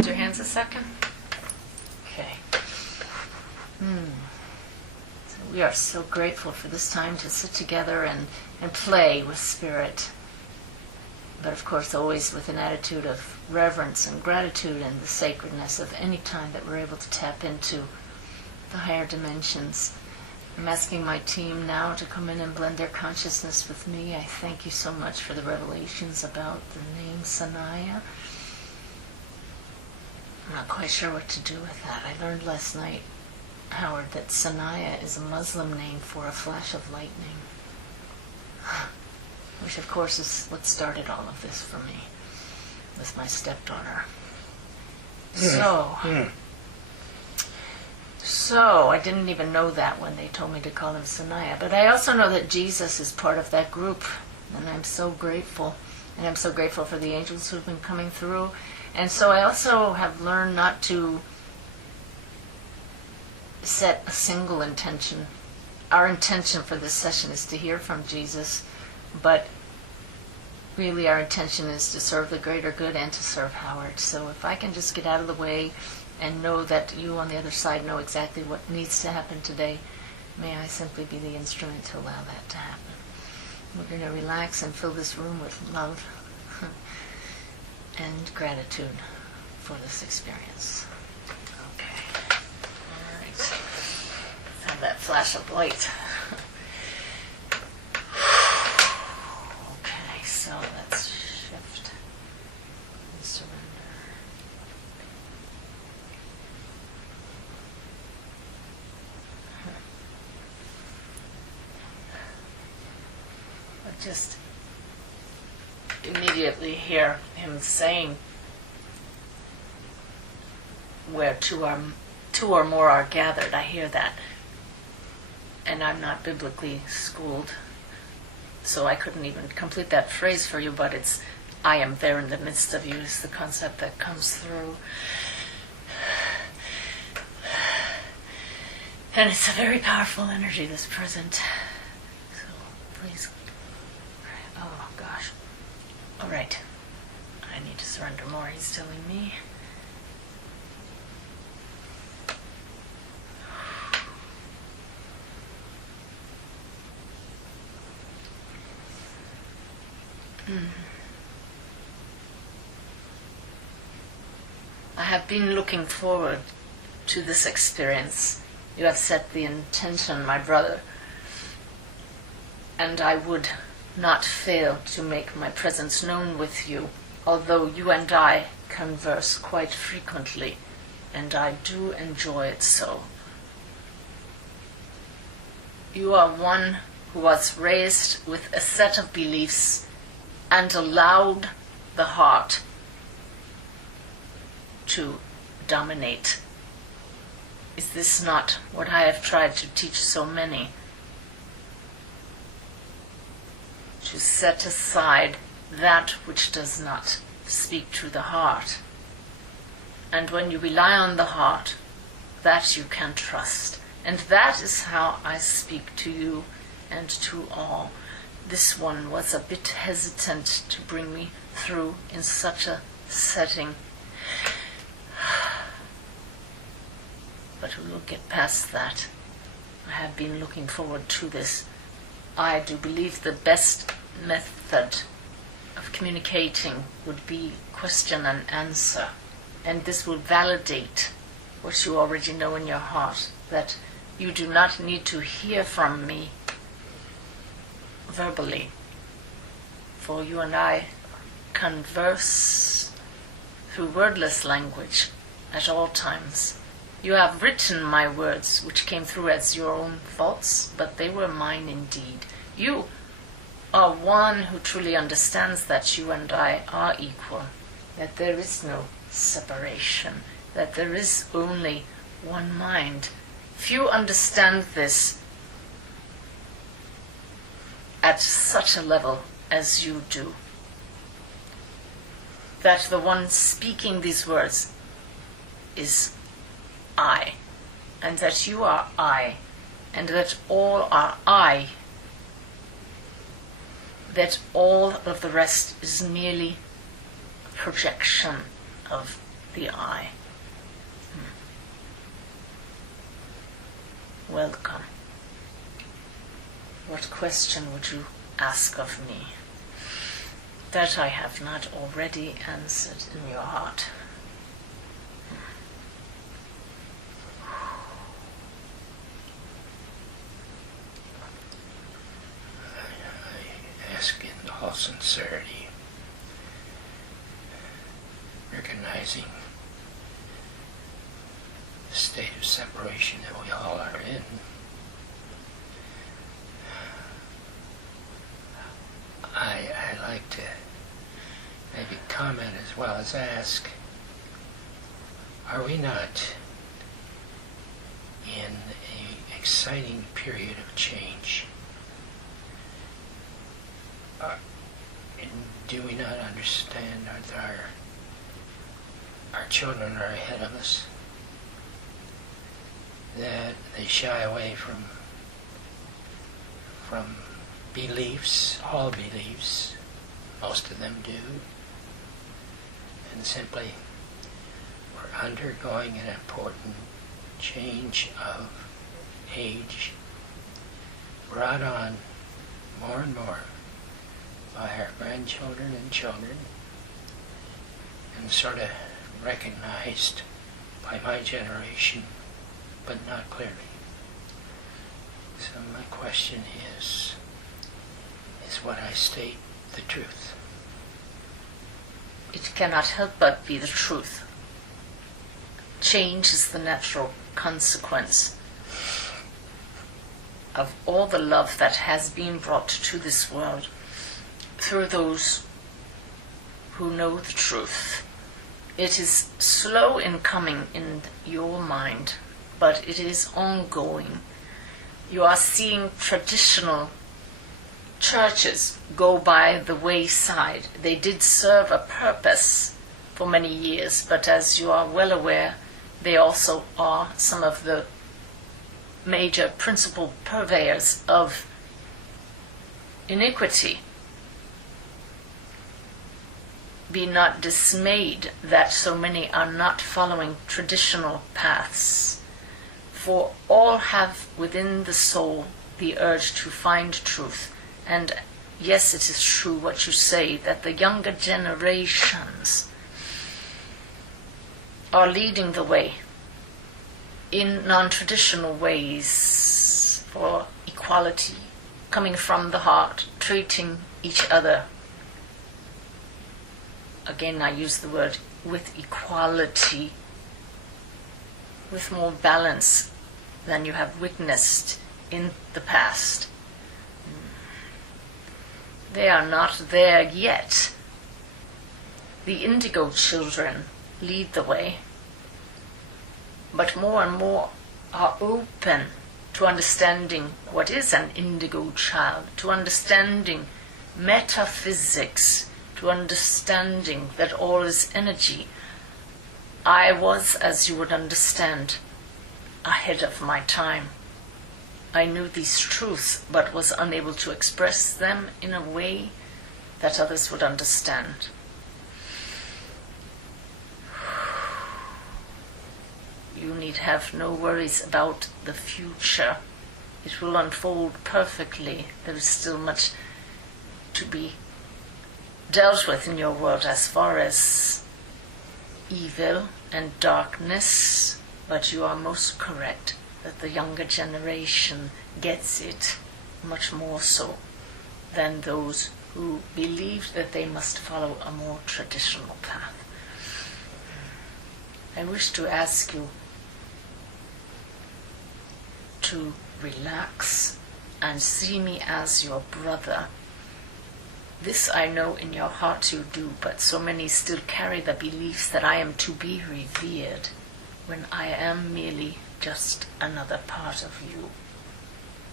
hold your hands a second? Okay. So we are so grateful for this time to sit together and play with Spirit. But of course, always with an attitude of reverence and gratitude and the sacredness of any time that we're able to tap into the higher dimensions. I'm asking my team now to come in and blend their consciousness with me. I thank you so much for the revelations about the name Sanaya. I'm not quite sure what to do with that. I learned last night, Howard, that Sanaya is a Muslim name for a flash of lightning. Which, of course, is what started all of this for me with my stepdaughter. So I didn't even know that when they told me to call him Sanaya. But I also know that Jesus is part of that group, and I'm so grateful. And I'm so grateful for the angels who've been coming through. And so I also have learned not to set a single intention. Our intention for this session is to hear from Jesus, but really our intention is to serve the greater good and to serve Howard. So if I can just get out of the way and know that you on the other side know exactly what needs to happen today, may I simply be the instrument to allow that to happen. We're going to relax and fill this room with love and gratitude for this experience. Okay. All right. Let's have that flash of light. Okay, so let's shift and surrender. But just immediately hear him saying, where two or more are gathered. I hear that. And I'm not biblically schooled, so I couldn't even complete that phrase for you, but it's, I am there in the midst of you is the concept that comes through. And it's a very powerful energy that's present. So please. Oh gosh. All right. I need to surrender more, he's telling me. I have been looking forward to this experience. You have set the intention, my brother, and I would not fail to make my presence known with you, although you and I converse quite frequently, and I do enjoy it so. You are one who was raised with a set of beliefs and allowed the heart to dominate. Is this not what I have tried to teach so many? To set aside that which does not speak to the heart. And when you rely on the heart, that you can trust. And that is how I speak to you and to all. This one was a bit hesitant to bring me through in such a setting. But we will get past that. I have been looking forward to this. I do believe the best method of communicating would be question and answer. And this will validate what you already know in your heart, that you do not need to hear from me verbally, for you and I converse through wordless language at all times. You have written my words, which came through as your own thoughts, but they were mine indeed. You are one who truly understands that you and I are equal, that there is no separation, that there is only one mind. Few understand this at such a level as you do. That the one speaking these words is I, and that you are I, and that all are I, that all of the rest is merely a projection of the I. Welcome. What question would you ask of me that I have not already answered in your heart? I ask in all sincerity, recognizing the state of separation that we all are in. I like to maybe comment as well as ask, are we not in an exciting period of change? Do we not understand that our children are ahead of us? That they shy away from beliefs, all beliefs, most of them do, and simply we're undergoing an important change of age, brought on more and more by our grandchildren and children, and sort of recognized by my generation, but not clearly. So my question is what I state the truth? It cannot help but be the truth. Change is the natural consequence of all the love that has been brought to this world through those who know the truth. It is slow in coming in your mind, but it is ongoing. You are seeing traditional churches go by the wayside. They did serve a purpose for many years, but as you are well aware, they also are some of the major principal purveyors of iniquity. Be not dismayed that so many are not following traditional paths, for all have within the soul the urge to find truth. And yes, it is true what you say, that the younger generations are leading the way in non-traditional ways for equality, coming from the heart, treating each other. Again, I use the word with equality, with more balance than you have witnessed in the past. They are not there yet. The indigo children lead the way, but more and more are open to understanding what is an indigo child, to understanding metaphysics, to understanding that all is energy. I was, as you would understand, ahead of my time. I knew these truths, but was unable to express them in a way that others would understand. You need have no worries about the future. It will unfold perfectly. There is still much to be dealt with in your world as far as evil and darkness, but you are most correct that the younger generation gets it much more so than those who believed that they must follow a more traditional path. I wish to ask you to relax and see me as your brother. This I know in your heart you do, but so many still carry the beliefs that I am to be revered, when I am merely just another part of you.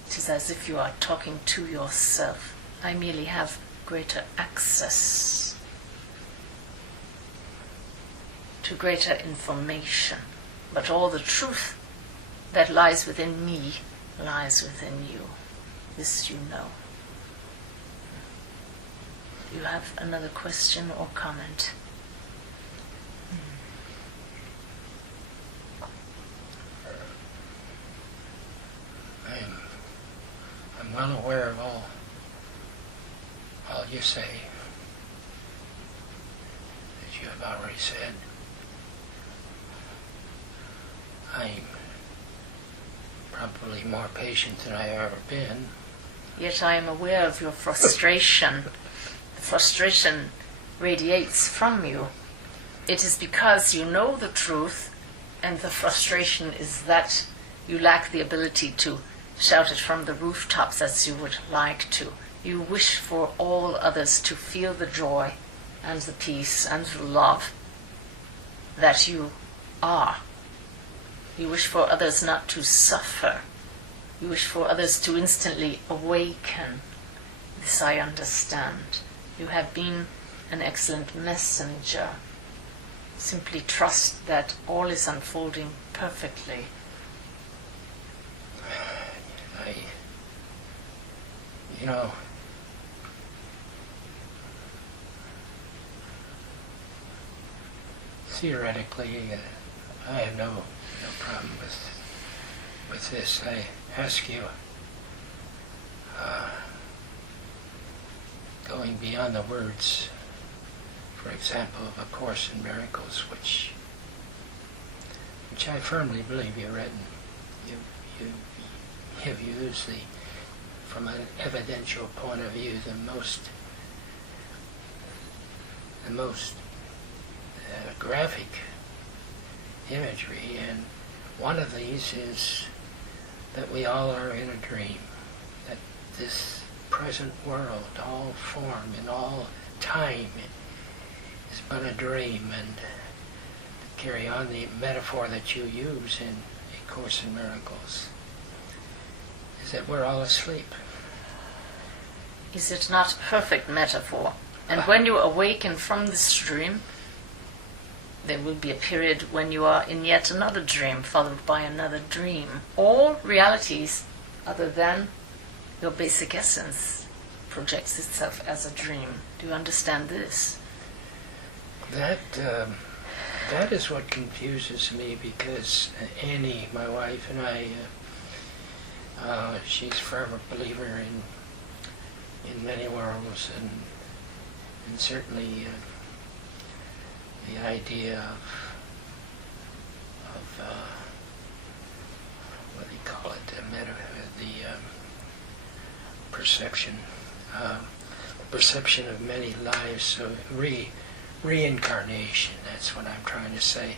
It is as if you are talking to yourself. I merely have greater access to greater information, but all the truth that lies within me lies within you. This you know. Do you have another question or comment? well aware of all you say, as you have already said. I'm probably more patient than I have ever been. Yet I am aware of your frustration. The frustration radiates from you. It is because you know the truth, and the frustration is that you lack the ability to shout it from the rooftops as you would like to. You wish for all others to feel the joy and the peace and the love that you are. You wish for others not to suffer. You wish for others to instantly awaken. This I understand. You have been an excellent messenger. Simply trust that all is unfolding perfectly. Theoretically, I have no problem with this. I ask you, going beyond the words, for example, of A Course in Miracles, which I firmly believe you've written. You have used from an evidential point of view, the most graphic imagery, and one of these is that we all are in a dream, that this present world, all form and all time, is but a dream. And to carry on the metaphor that you use in A Course in Miracles, is that we're all asleep. Is it not a perfect metaphor? And when you awaken from this dream, there will be a period when you are in yet another dream, followed by another dream. All realities, other than your basic essence, projects itself as a dream. Do you understand this? That is what confuses me, because Annie, my wife, and I, she's a firm believer in many worlds, and certainly the idea of what do you call it, the perception of many lives, so reincarnation, that's what I'm trying to say.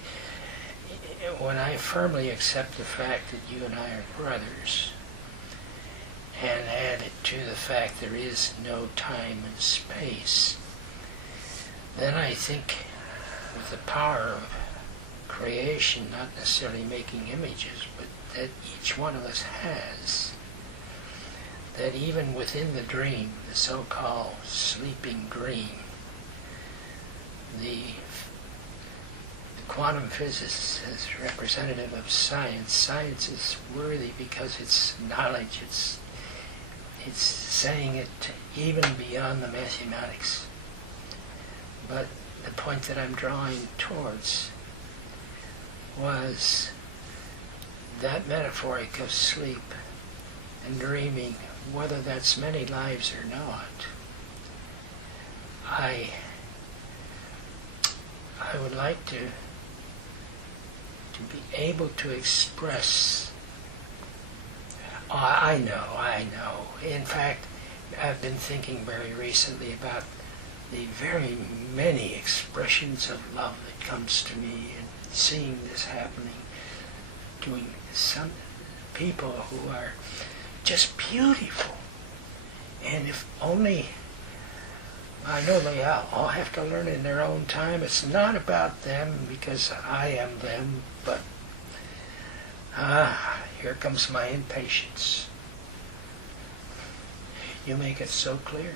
When I firmly accept the fact that you and I are brothers, and add it to the fact there is no time and space, then I think with the power of creation, not necessarily making images, but that each one of us has, that even within the dream, the so-called sleeping dream, the quantum physicists as representative of science, science is worthy because it's knowledge, it's saying it even beyond the mathematics. But the point that I'm drawing towards was that metaphoric of sleep and dreaming, whether that's many lives or not. I would like to be able to express. I know. In fact, I've been thinking very recently about the very many expressions of love that comes to me, and seeing this happening, doing some people who are just beautiful. And if only, I know they all have to learn in their own time. It's not about them because I am them, but here comes my impatience. You make it so clear.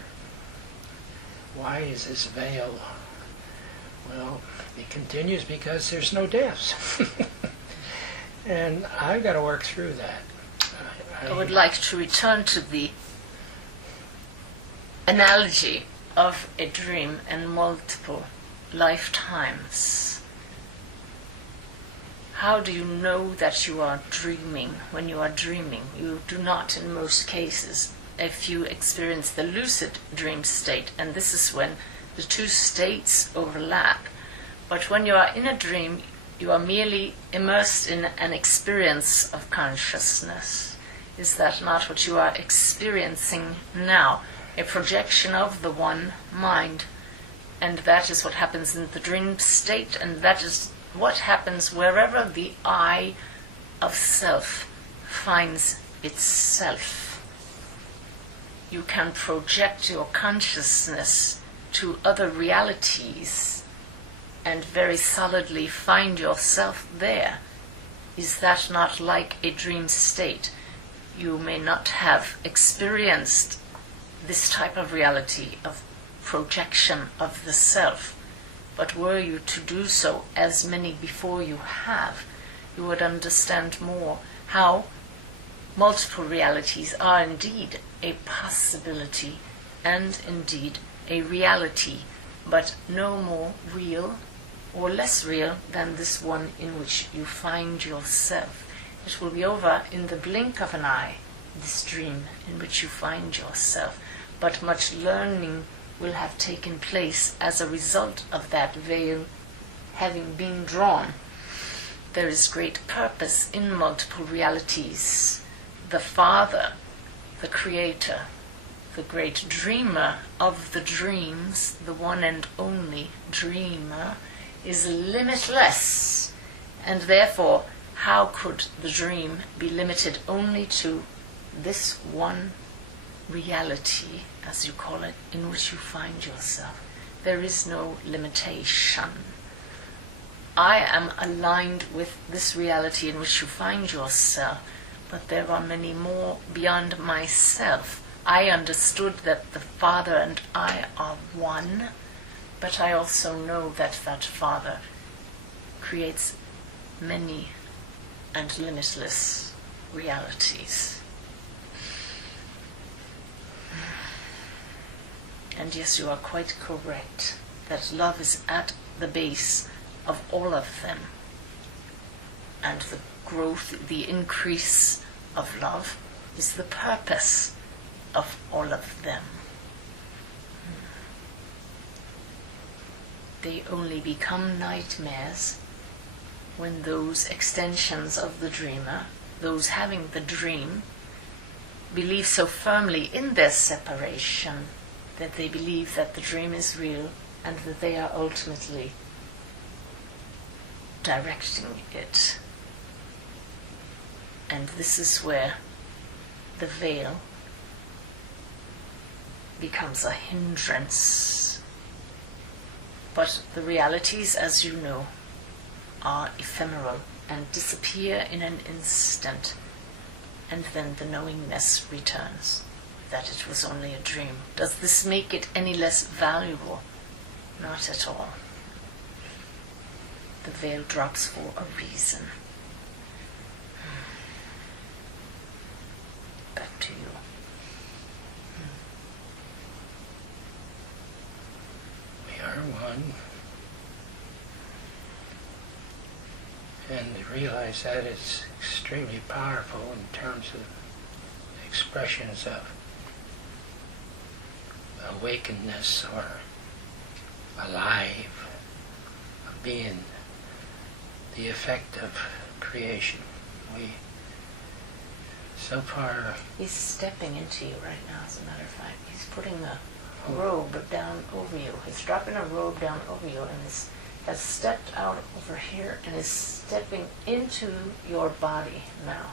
Why is this veil? Well, it continues because there's no deaths. And I've got to work through that. I would like to return to the analogy of a dream and multiple lifetimes. How do you know that you are dreaming when you are dreaming? You do not, in most cases, if you experience the lucid dream state, and this is when the two states overlap. But when you are in a dream, you are merely immersed in an experience of consciousness. Is that not what you are experiencing now? A projection of the one mind. And that is what happens in the dream state, and that is what happens wherever the I of self finds itself. You can project your consciousness to other realities and very solidly find yourself there. Is that not like a dream state? You may not have experienced this type of reality of projection of the self, but were you to do so, as many before you have, you would understand more how multiple realities are indeed a possibility and indeed a reality, but no more real or less real than this one in which you find yourself. It will be over in the blink of an eye, this dream in which you find yourself, but much learning will have taken place as a result of that veil having been drawn. There is great purpose in multiple realities. The Father, the Creator, the great dreamer of the dreams, the one and only dreamer, is limitless. And therefore, how could the dream be limited only to this one reality, as you call it, in which you find yourself? There is no limitation. I am aligned with this reality in which you find yourself, but there are many more beyond myself. I understood that the Father and I are one, but I also know that that Father creates many and limitless realities. And yes, you are quite correct that love is at the base of all of them. And the growth, the increase of love is the purpose of all of them. They only become nightmares when those extensions of the dreamer, those having the dream, believe so firmly in their separation that they believe that the dream is real and that they are ultimately directing it. And this is where the veil becomes a hindrance. But the realities, as you know, are ephemeral and disappear in an instant, and then the knowingness returns that it was only a dream. Does this make it any less valuable? Not at all. The veil drops for a reason. Back to you. We are one. And to realize that it's extremely powerful in terms of expressions of awakenedness or alive, of being the effect of creation. We so far... He's stepping into you right now, as a matter of fact. He's putting a robe down over you. He's dropping a robe down over you and has stepped out over here and is stepping into your body now.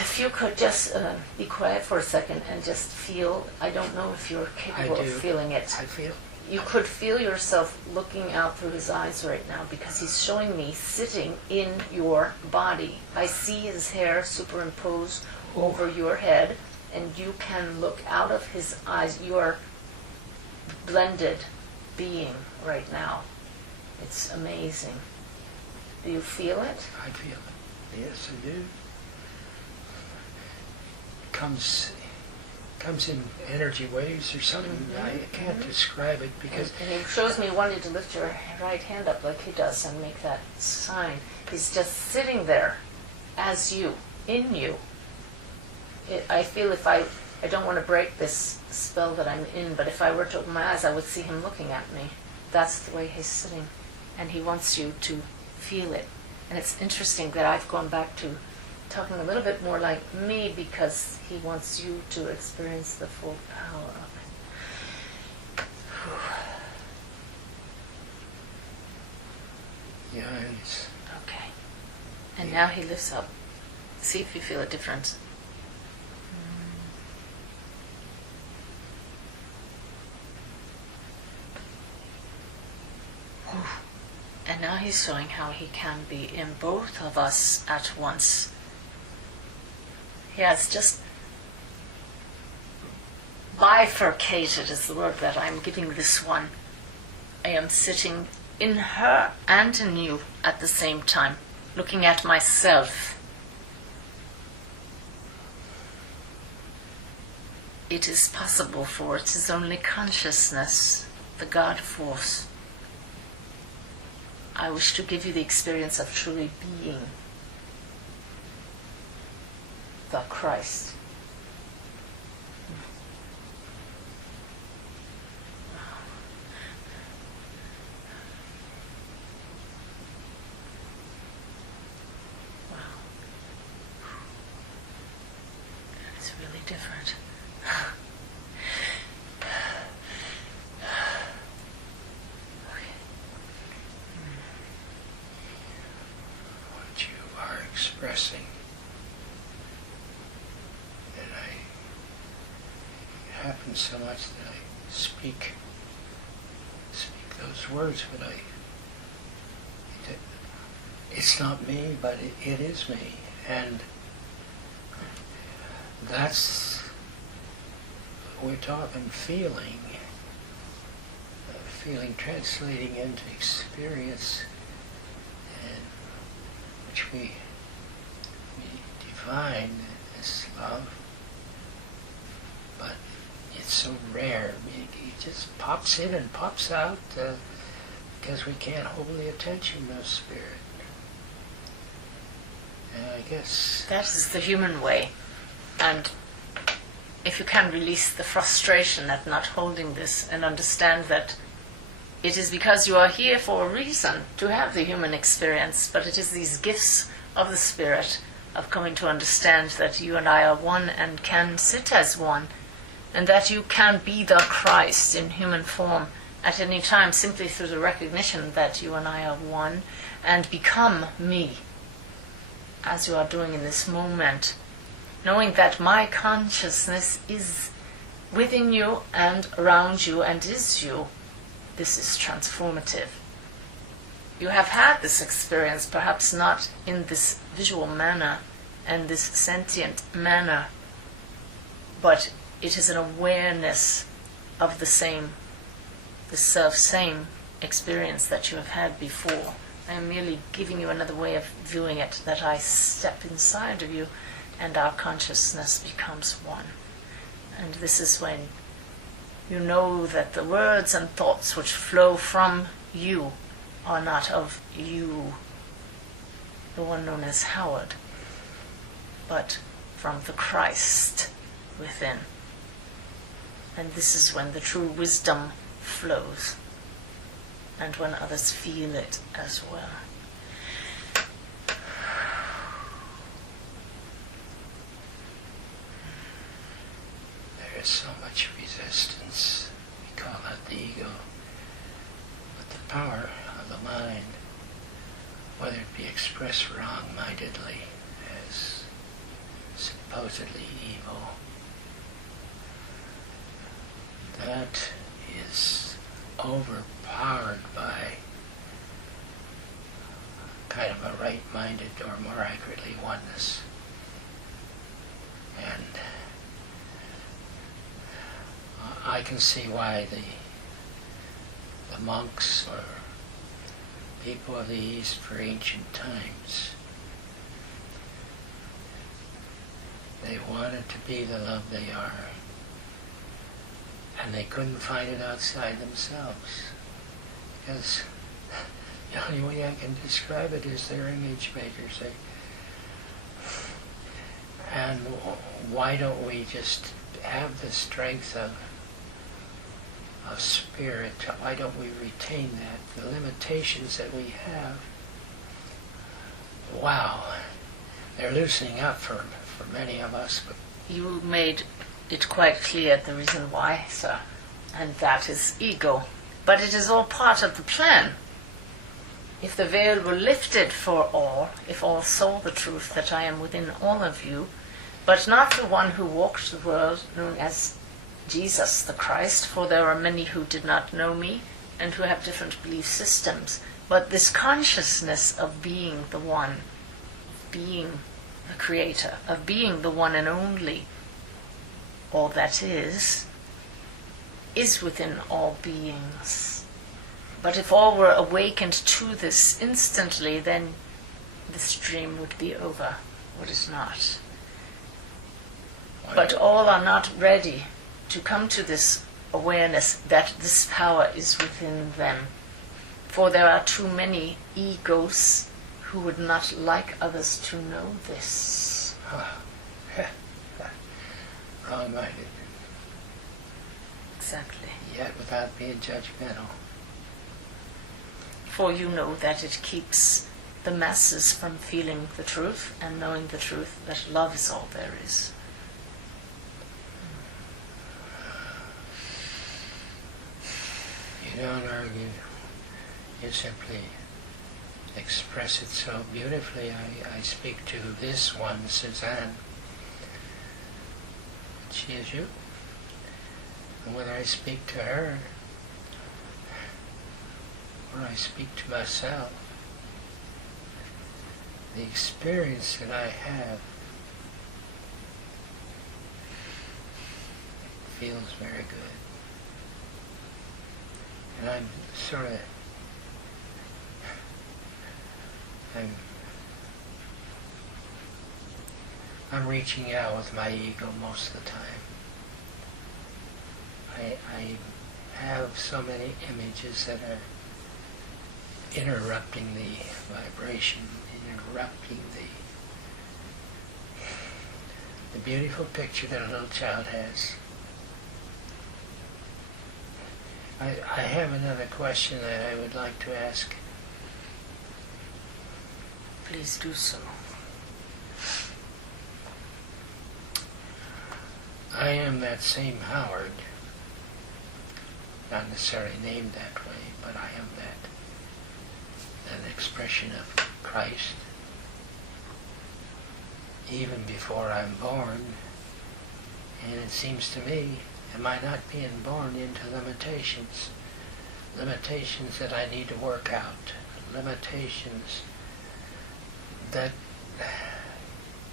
If you could just be quiet for a second and just feel, I don't know if you're capable of feeling it. I feel. You could feel yourself looking out through his eyes right now, because he's showing me sitting in your body. I see his hair superimposed over your head, and you can look out of his eyes. You are blended being right now. It's amazing. Do you feel it? I feel it. Yes, I do. Comes in energy waves or something. Mm-hmm. I can't describe it because... And he shows me wanting to lift your right hand up like he does and make that sign. He's just sitting there as you, in you, I feel if I don't want to break this spell that I'm in, but if I were to open my eyes, I would see him looking at me. That's the way he's sitting. And he wants you to feel it. And it's interesting that I've gone back to talking a little bit more like me because he wants you to experience the full power of it. Yes. Okay. And now he lifts up. See if you feel a difference. And now he's showing how he can be in both of us at once. He has just bifurcated is the word that I'm giving this one. I am sitting in her and in you at the same time, looking at myself. It is possible, for it is only consciousness, the God force. I wish to give you the experience of truly being the Christ. Wow. It's really different. Expressing, and it happens so much that I speak those words, but it's not me, but it is me, and that's we're talking feeling translating into experience, and which we define as love, but it's so rare. It just pops in and pops out because we can't hold the attention of spirit. And I guess that is the human way. And if you can release the frustration at not holding this and understand that it is because you are here for a reason to have the human experience, but it is these gifts of the Spirit of coming to understand that you and I are one and can sit as one, and that you can be the Christ in human form at any time simply through the recognition that you and I are one, and become me as you are doing in this moment, knowing that my consciousness is within you and around you and is you. This is transformative. You have had this experience, perhaps not in this visual manner and this sentient manner, but it is an awareness of the self-same experience that you have had before. I am merely giving you another way of viewing it, that I step inside of you and our consciousness becomes one. And this is when you know that the words and thoughts which flow from you are not of you, the one known as Howard, but from the Christ within. And this is when the true wisdom flows, and when others feel it as well. There is so much resistance. We call it the ego. But the power of the mind, whether it be expressed wrong-mindedly as supposedly evil, that is overpowered by kind of a right-minded, or more accurately, oneness. And I can see why the monks or people of the East for ancient times, they wanted to be the love they are, and they couldn't find it outside themselves, because the only way I can describe it is they're image makers. And why don't we just have the strength of spirit? Why don't we retain that? The limitations that we have, wow, they're loosening up for many of us. But you made it quite clear the reason why, sir, and that is ego. But it is all part of the plan. If the veil were lifted for all, if all saw the truth that I am within all of you, but not the one who walked the world known as Jesus the Christ, for there are many who did not know me and who have different belief systems, but this consciousness of being the one, of being the creator, of being the one and only, all that is within all beings. But if all were awakened to this instantly, then this dream would be over, would it not? But all are not ready to come to this awareness that this power is within them. For there are too many egos who would not like others to know this. Wrong-minded. Exactly. Yet without being judgmental. For you know that it keeps the masses from feeling the truth and knowing the truth that love is all there is. You don't argue. You simply express it so beautifully. I speak to this one, Suzanne. She is you. And whether I speak to her or I speak to myself, the experience that I have feels very good. And I'm sort of, I'm reaching out with my ego most of the time. I have so many images that are interrupting the vibration, interrupting the beautiful picture that a little child has. I have another question that I would like to ask. Please do so. I am that same Howard, not necessarily named that way, but I am an expression of Christ. Even before I'm born, and it seems to me, am I not being born into limitations? Limitations that I need to work out. Limitations that,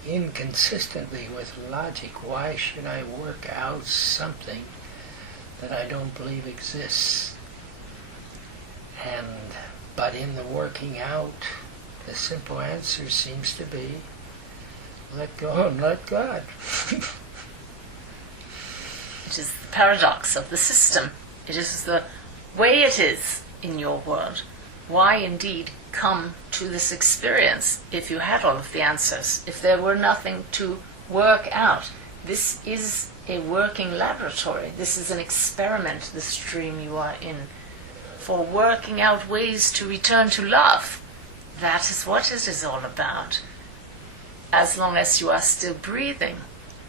inconsistently with logic, why should I work out something that I don't believe exists? But in the working out, the simple answer seems to be, let go and let God. It is the paradox of the system. It is the way it is in your world. Why indeed come to this experience if you had all of the answers, if there were nothing to work out? This is a working laboratory. This is an experiment, the stream you are in, for working out ways to return to love. That is what it is all about. As long as you are still breathing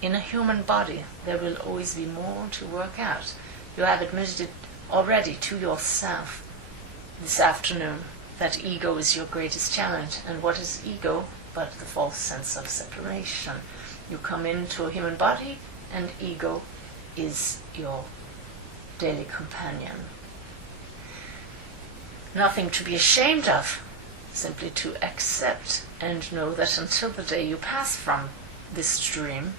in a human body, there will always be more to work out. You have admitted it already to yourself this afternoon, that ego is your greatest challenge. And what is ego but the false sense of separation? You come into a human body and ego is your daily companion. Nothing to be ashamed of, simply to accept and know that until the day you pass from this dream,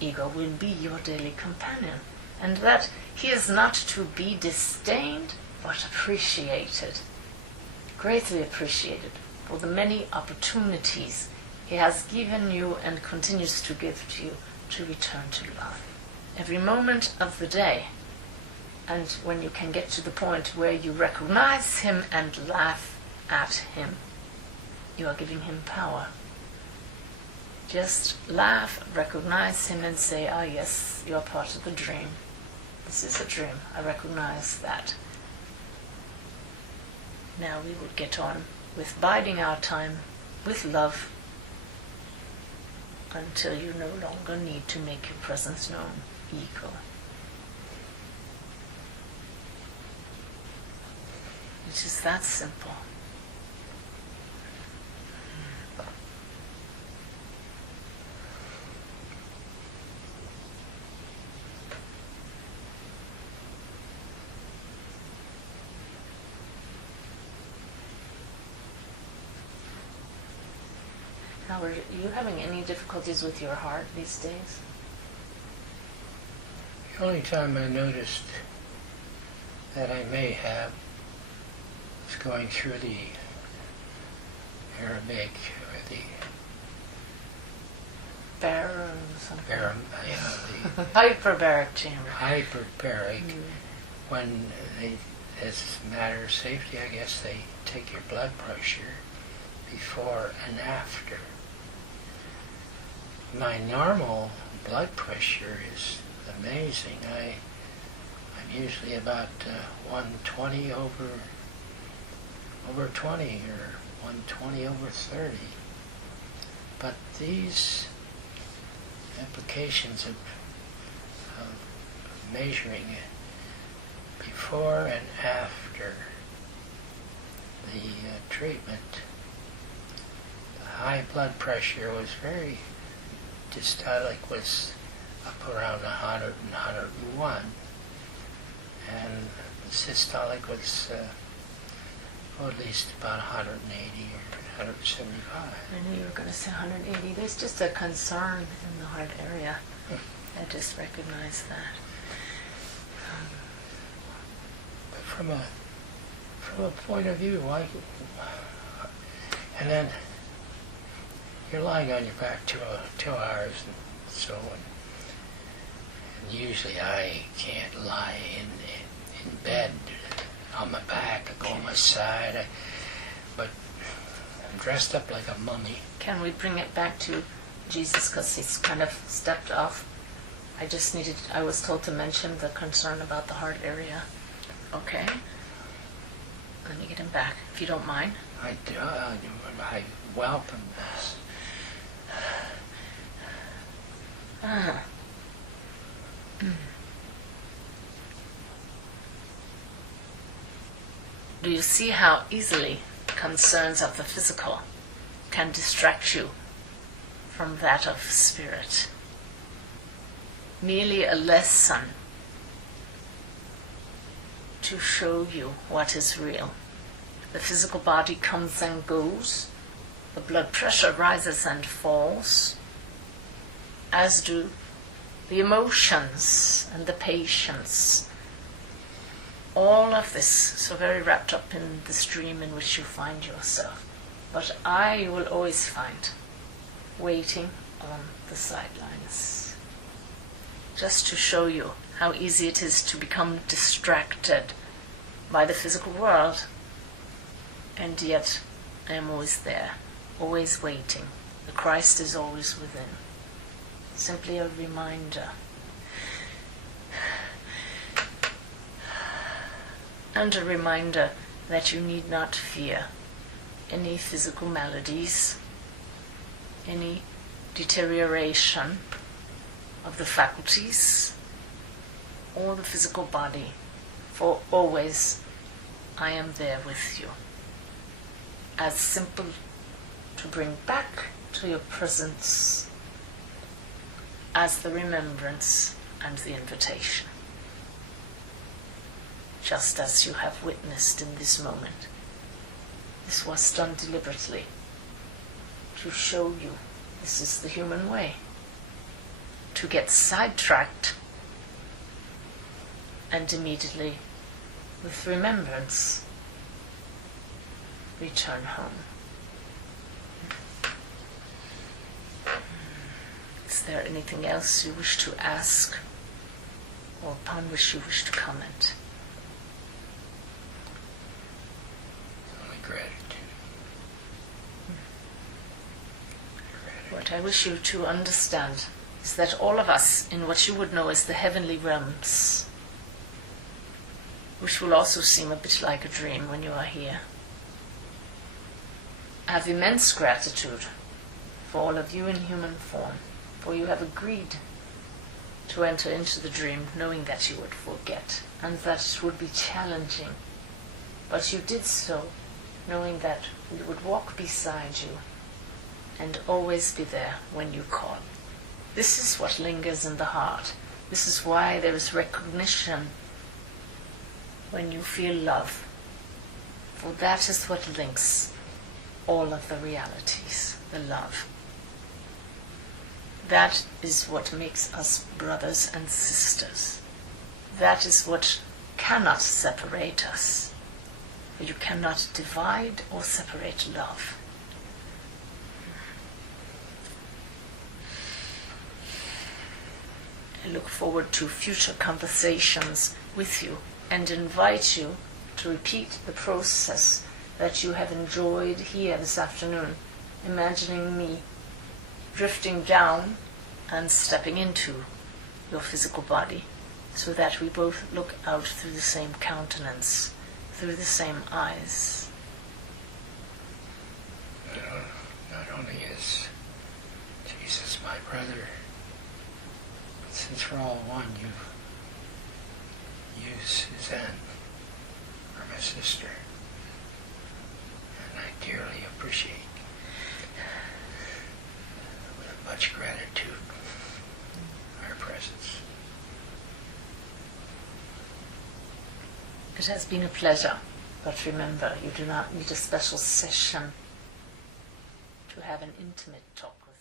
ego will be your daily companion, and that he is not to be disdained but appreciated, greatly appreciated for the many opportunities he has given you and continues to give to you to return to love. Every moment of the day. And when you can get to the point where you recognize him and laugh at him, you are giving him power. Just laugh, recognize him, and say, ah, yes, you're part of the dream. This is a dream. I recognize that. Now we will get on with biding our time with love until you no longer need to make your presence known, ego. It is that simple. Now, are you having any difficulties with your heart these days? The only time I noticed that I may have is going through the Arabic or the Hyperbaric chamber. Hyperbaric. When they, as a matter of safety, I guess they take your blood pressure before and after. My normal blood pressure is amazing. I'm usually about 120 over 20 or 120 over 30. But these applications of measuring it before and after the treatment, the high blood pressure was very systolic, was up around 100 and 101, and the systolic was at least about 180 or 175. I knew you were going to say 180. There's just a concern in the heart area. I just recognize that. But from a point of view, why? And then you're lying on your back 2 hours and so on. And usually I can't lie in bed on my back. I go on my side. But I'm dressed up like a mummy. Can we bring it back to Jesus, because he's kind of stepped off? I was told to mention the concern about the heart area. Okay. Let me get him back, if you don't mind. I welcome this. Do you see how easily concerns of the physical can distract you from that of spirit? Merely a lesson to show you what is real. The physical body comes and goes. The blood pressure rises and falls, as do the emotions and the patience. All of this, so very wrapped up in the stream in which you find yourself. But you will always find waiting on the sidelines, just to show you how easy it is to become distracted by the physical world. And yet, I am always there, always waiting. The Christ is always within. Simply a reminder. And a reminder that you need not fear any physical maladies, any deterioration of the faculties or the physical body, for always I am there with you. As simple to bring back to your presence as the remembrance and the invitation. Just as you have witnessed in this moment. This was done deliberately to show you this is the human way. To get sidetracked and immediately, with remembrance, return home. Is there anything else you wish to ask or upon which you wish to comment? Only gratitude. What what I wish you to understand is that all of us in what you would know as the heavenly realms, which will also seem a bit like a dream when you are here, have immense gratitude for all of you in human form, for you have agreed to enter into the dream knowing that you would forget and that it would be challenging. But you did so knowing that we would walk beside you and always be there when you call. This is what lingers in the heart. This is why there is recognition when you feel love. For that is what links all of the realities, the love. That is what makes us brothers and sisters. That is what cannot separate us. For you cannot divide or separate love. I look forward to future conversations with you and invite you to repeat the process that you have enjoyed here this afternoon, imagining me drifting down and stepping into your physical body, so that we both look out through the same countenance, through the same eyes. Not only is Jesus my brother, but since we're all one, you, Suzanne, are my sister. And I dearly appreciate, with much gratitude, our presence. It has been a pleasure, but remember, you do not need a special session to have an intimate talk with